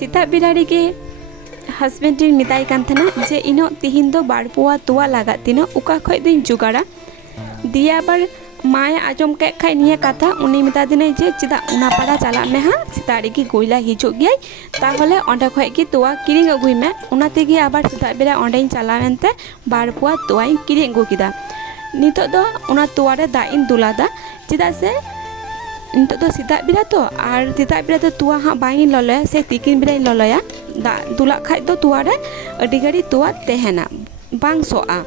सेता बेला रेगे हस्बैंड मेताई कान थेना जे इनो तिहिन दो बार पुआ तोवा लागा तिनो उका खय दिन जुगाड़ा दिया आबार माए आजम के खाय निया कथा उनी मेता दिनाय जे चिदा उना पाड़ा चला मे हा सेता रेगे गोइला हिजुग गियाय ताहले ओंडे खय गि तोवा किरिंग अगुय मे उना तेगे आबार सेता बेला ओंडेन चलावेनते बार पुआ तोवाई किरिंग अगु किदा नितो दो उना तोवा रे दा इन दुलादा चिदा से नितो दो सेता बेला तो आर सेता बेला तो तोवा हा बाई ललया से तिकिन बेला ललया दा दुला खाय दो तोवा रे अडी गाड़ी तोवा तेहेना बांग सोआ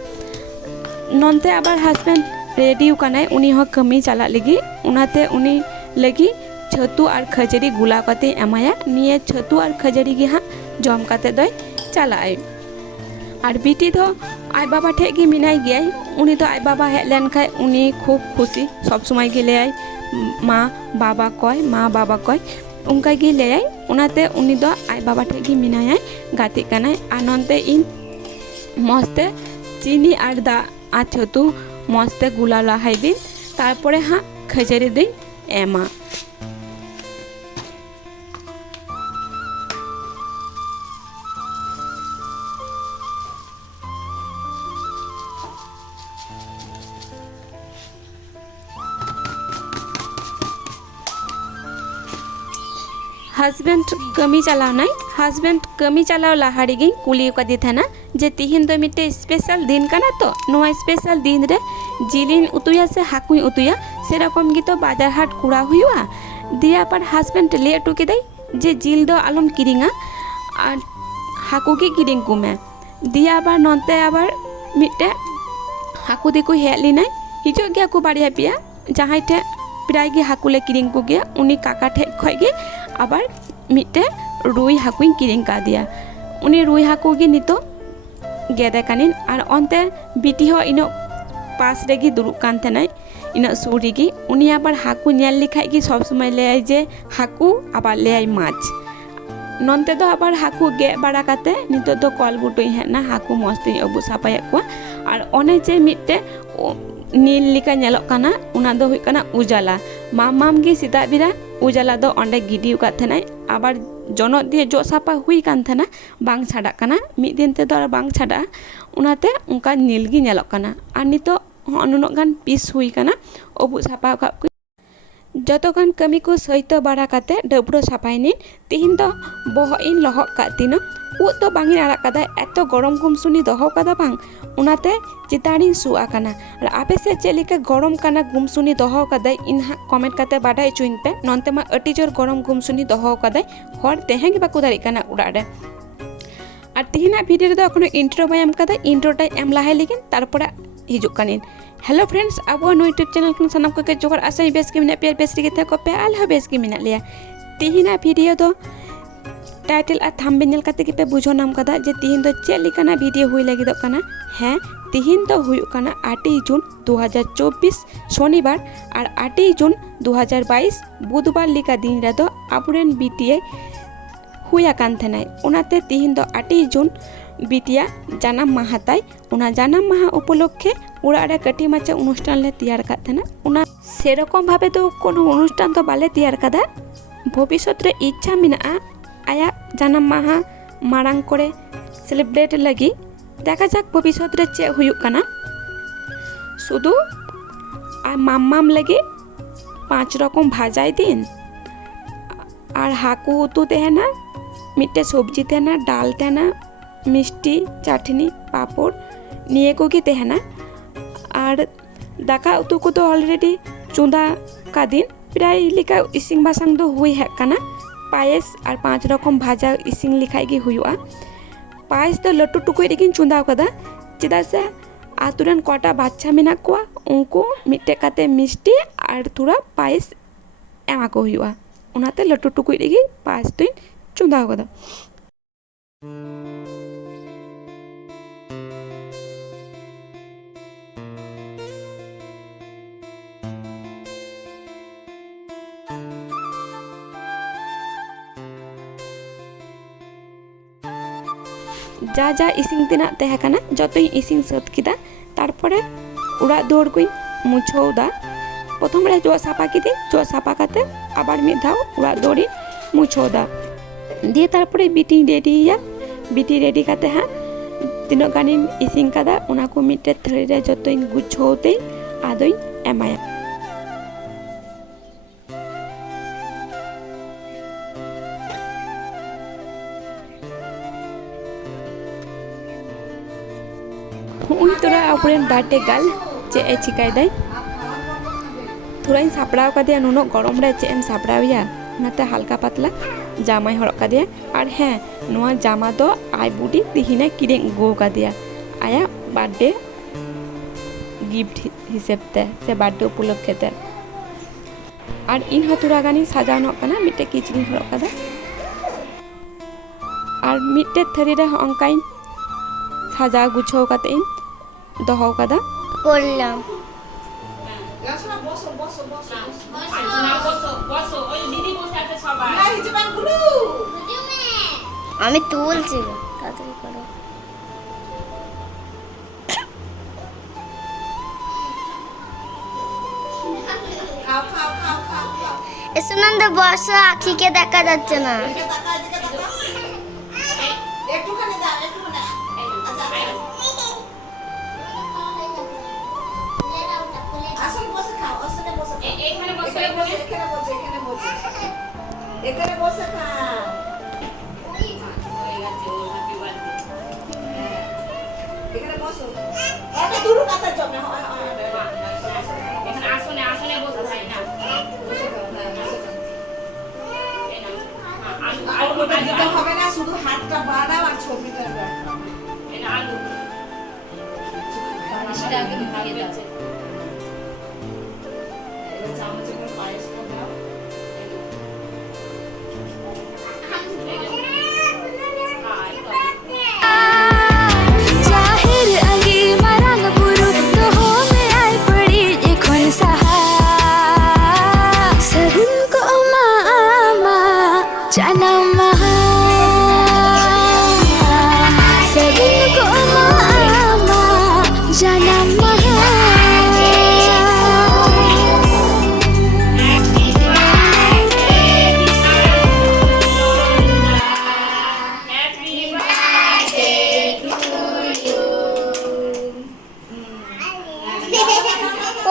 नोनते आबार हस्बैंड रेडी कनाय उनी हो कमी चला लगी उनाते उनी लगी छतु और खजड़ी गुला कते एमाया निये छतु और खजड़ी गे हाँ जम कते दय चलाय और बीटी तो आय बाबा ठे गे मिनाय गे उनी तो आय बाबा हेज लेन खाय उनी खूब खुशी सब समय गे लेय माँ बाबा कय उनका गे लेय उनाते उनी दो आय बाबा ठे गे मिनाय गाते कनाय आनंते इन मस्ते चीनी और दा आ छतु मस्ते गुला लाहाय दिन तारपरे हाँ खजड़ी दिन एमा हस्बैंड कमी चलावनाय हस्बैंड कमी चलाव लाहाड़ी गे कुली कदी थाना जे तिहिन दो मिटे स्पेशल दिन काना तो नोआ स्पेशल दिन रे जिलिन उतुया से हाकुई उतुया से रकम गी तो बाजार हाट कुड़ा हुआ दिया पर हस्बैंड ले अटू के जे जिल दो आलम किरिंगा और हाकू के किरिंग कुमे दिया आबार नोते आबार मिटे हाकू दिको हेलिनाय हिजो गया को बाड़िया पिया जहां ठे प्राय गे हाकू ले किरिंग को गया उनी काका ठे खय गे आबार मिटे रुई हाकुई किरिंग का दिया उनी रुई हाकू गे नितो गेदे कानिन और अंते बीटी हो इनो पास रेगी दुरुब कान थेनाय इनो सुरी गी उनी आबार हाकू नेल लिखाय गी सब समय लेय जे हाकू आबार लेय माछ नोनते दो आबार हाकू गे बाड़ा काते नितो दो कल बुटुई हेना हाकू मस्ती अबु सापाय को और ओने जे मिटे नील लिका नेलोक काना उना दो हुई काना उजाला माम गी सीता बिरा उजाला दो ओंडे गिडिउ का थेनाय आबार जनो दिए जो सापा हुई कान थेना बांग छाड़ा काना मिद दिन ते दो बांग छाड़ा उनाते उनका नील गी नेलोक काना और नितो नुनो गान पीस हुई काना अबु सापा का जतोगान कमी को सहित बाड़ा काते डबरो साफायनी तिहिन दो बह इन लहक का तिनो उद तो बांगिन आड़ा कदा एतो गरम गुमसुनी दहो कदा बांग उनाते चितानी सुआ काना और आपे से चेलिका गरम काना गुमसुनी दहो कदा इन कमेंट काते बाडा चुइन पे नोनते मा अटी जोर गरम गुमसुनी दहो कदा हर तेहेंग बाकु दारि काना उड़ा रे और तिहिना भिडियो रे दो एखोनो इंट्रो बाय एम कदा इंट्रोटा एम लाहाय लेकिन तारपरे हिजुक कानिन हेलो फ्रेंड्स अब यूट्यूब चैनल को सामना को जोगर आशा बेस के मिना पे बेस रे थे को पे आल बेस के मिना लिया तिहिना वीडियो दो टाइटल और थंबनेल काते के पे बुझो नाम कदा जे तिहिन दो चे लिकाना वीडियो हुई लगी दो कना है तिहिन दो हुई कना 8 जून 2024 शनिवार और 8 जून 2022 बुधवार लिका दिन रे दो आबुरेन बीटीए हुई कान थेनाय उनाते तिहिन दो 8 जून बिटिया जानाम माहा ताई उना जानाम माहा उपलक्षे उड़ा रे कटी माचा अनुष्ठान ले तैयार का थेना उना सेरकम भावे तो कोनो अनुष्ठान तो बाले तैयार कदा भविष्यत रे इच्छा मेना आया जानाम माहा मारांग करे सेलिब्रेट लगी देखा जाक भविष्यत रे चे हुयुक काना शुधु आ माम लगी 5 रकम भाजाय दिन और हाकू उतु तेना मिट्टे सब्जी तेना डाल तेना मिष्टी चाटनी पापड़ निये को तहना और दाका उतु को तो ऑलरेडी चुंदा का दिन प्राय लिका इसिंग बासांग दो हुई है काना पायस और 5 रकम भाजा इसिंग लिखाई गे हुआ पायस तो लटू टुकुई रेगिन चुंदा कदा चेदा से आतुरन कोटा बाच्चा मेना को उनको मिट्टे काते मिष्टी और थोड़ा पायस एमा को हुआ उनाते लटू टुकुई रेगी पायस तो चुंदा कदा जा जा इसिंग तिना तहकना जतो इसिंग सत किदा तारपरे उड़ा दुआर को मुछौदा प्रथम रे जो सापा किदी जो सापा काते आबार मिद धाव उड़ा दुआरी मुछौदा ᱫᱤᱭᱮ ᱛᱟᱨᱯᱚᱨᱮ ᱵᱤᱴᱤᱧ ᱨᱮᱰᱤᱭᱮᱭᱟ, ᱵᱤᱴᱤ ᱨᱮᱰᱤ ᱠᱟᱛᱮ ᱦᱟᱸᱜ ᱛᱤᱱᱟᱹᱜ ᱜᱟᱱᱤᱧ ᱤᱥᱤᱱ ᱠᱟᱫᱟ ᱚᱱᱟ ᱠᱚ ᱢᱤᱫᱴᱮᱱ ᱛᱷᱟᱹᱨᱤ ᱨᱮ ᱡᱚᱛᱚᱧ ᱜᱩᱪᱷᱟᱹᱣ ᱛᱮᱧ ᱟᱫᱚᱧ ᱮᱢᱟᱭᱟ। ᱦᱩᱸᱜ-ᱩᱭ ᱛᱚᱨᱟ ᱟᱵᱚᱨᱮᱱ ᱵᱟᱨᱰᱮ ᱜᱟᱨᱞ ᱪᱮᱫ ᱮ ᱪᱤᱠᱟᱹᱭᱮᱫᱟᱭ, ᱛᱷᱚᱲᱟᱧ ᱥᱟᱯᱲᱟᱣ ᱠᱟᱫᱮᱭᱟ, ᱱᱩᱱᱟᱹᱜ ᱜᱚᱨᱚᱢ ᱨᱮ ᱪᱮᱫ ᱮᱢ ᱥᱟᱯᱲᱟᱣᱮᱭᱟ, ᱚᱱᱟᱛᱮ হালকা পাতলা জামাই হরক কাদিয়া। আর হ্যাঁ, নোয়া জামা দো আই বুডি তিহিনে কিরিং আগু কাদিয়া আয়া বার্থডে গিফট হিসেবতে সে বার্থডে উপলক্ষেতে। আর ইন হো থোড়া গানি সাজানো কানা, মিটে কিচরিং হরক কাদা আর মিটে থারি রে অঙ্কাইন সাজা গুছাও কাতে ইন দহও কাদা করলাম। আমি তুলছি, তাড়াতাড়ি করো। সুনন্দ বর্ষা আখিকে দেখা যাচ্ছে না। এখানে বসে খা, এখানে বসো, এত দূর কথা জমে হয় এখানে আসনে আসনে বসে হয় না, আলুটা দিতে হবে না, শুধু হাতটা বাড়াও আর ছবিটা রাখো। এটা আলু সেটা আগে ভাগে আছে, এবার চামচে করে পায়েসটা দাও।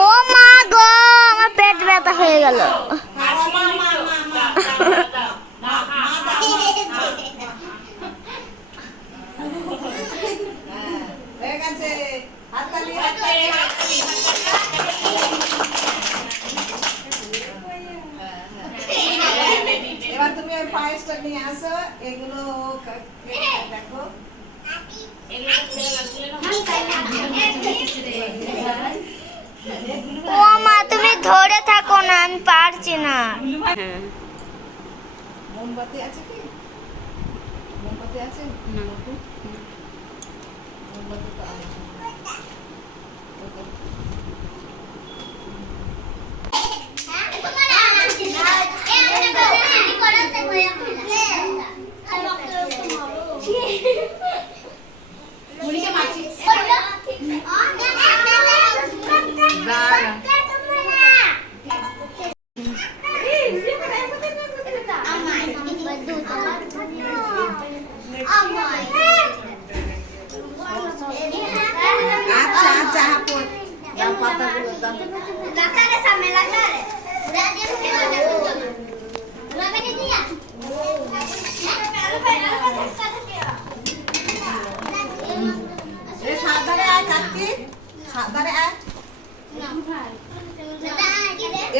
ও মা গো, আমার পেট ব্যথা হয়ে গেল। এবার তুমি ওই পায়েসটা নিয়ে আসো, এগুলো দেখো, ও মা তুমি ধরে থাকো না, আমি পারছি না। মোমবাতি আছে কি? মোমবাতি আছে না? মোমবাতি তো আছে।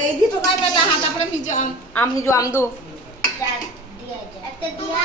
এই তো গায় বেটা হাত আপরে মিজো আম হিজো আম দো একটা দিয়া